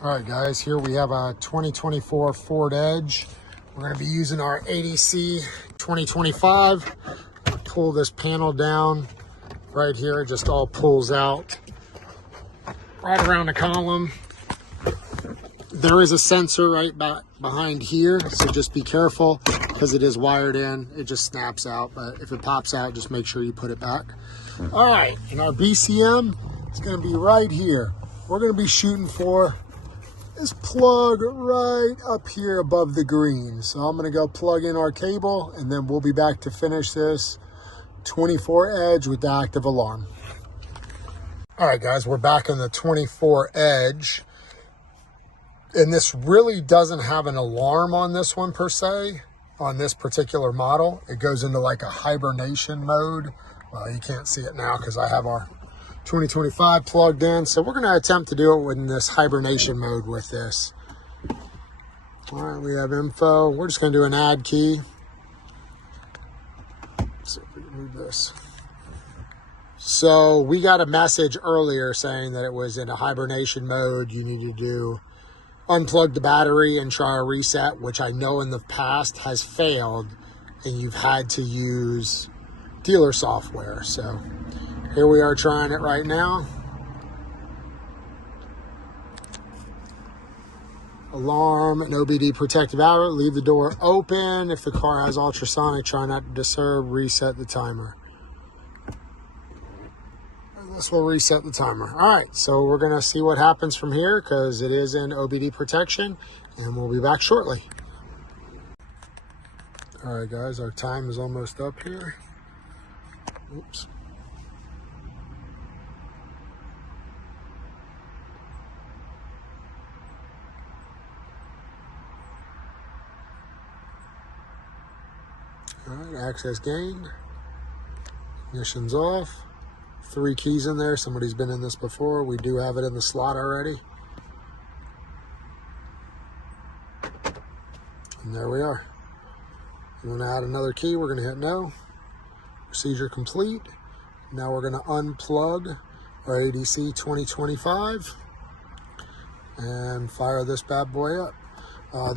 All right, guys, here we have a 2024 Ford Edge. We're going to be using our ADC 2025. Pull this panel down right here. It just all pulls out right around the column. There is a sensor right back behind here, so just be careful because it is wired in. It just snaps out, but if it pops out, just make sure you put it back. All right, and our BCM is going to be right here. We're going to be shooting for this plug right up here above the green. So I'm gonna go plug in our cable and then we'll be back to finish this 24 Edge with the active alarm. All right, guys, we're back in the 24 Edge. And this really doesn't have an alarm on this one per se, on this particular model. It goes into like a hibernation mode. Well, you can't see it now because I have our 2025 plugged in, so we're going to attempt to do it in this hibernation mode with this. All right, we have info. We're just going to do an add key. Let's see if we can move this. So we got a message earlier saying that it was in a hibernation mode. You need to unplug the battery and try a reset, which I know in the past has failed, and you've had to use dealer software. So here we are trying it right now. Alarm and OBD protective outlet. Leave the door open. If the car has ultrasonic, try not to disturb. Reset the timer. And this will reset the timer. All right, so we're going to see what happens from here because it is in OBD protection, and we'll be back shortly. All right, guys, our time is almost up here. Oops. All right, access gained, ignition's off, 3 keys in there. Somebody's been in this before. We do have it in the slot already. And there we are. You want to add another key, we're going to hit no. Procedure complete. Now we're going to unplug our ADC 2025 and fire this bad boy up.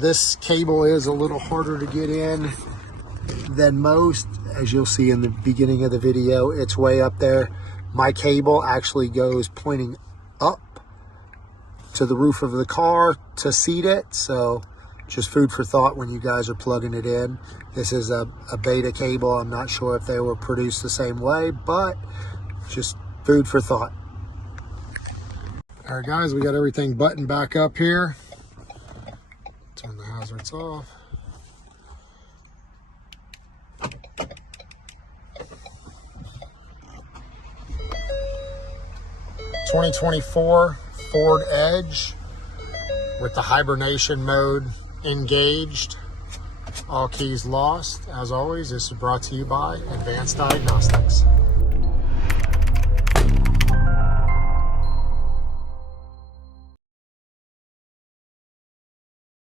This cable is a little harder to get in than most. As you'll see in the beginning of the video, it's way up there. My cable actually goes pointing up to the roof of the car to seat it, so just food for thought when you guys are plugging it in. This is a beta cable. I'm not sure if they were produced the same way, but just food for thought. All right, guys, we got everything buttoned back up here. Turn the hazards off. '24 Ford Edge with the hibernation mode engaged. All keys lost. As always, this is brought to you by Advanced Diagnostics.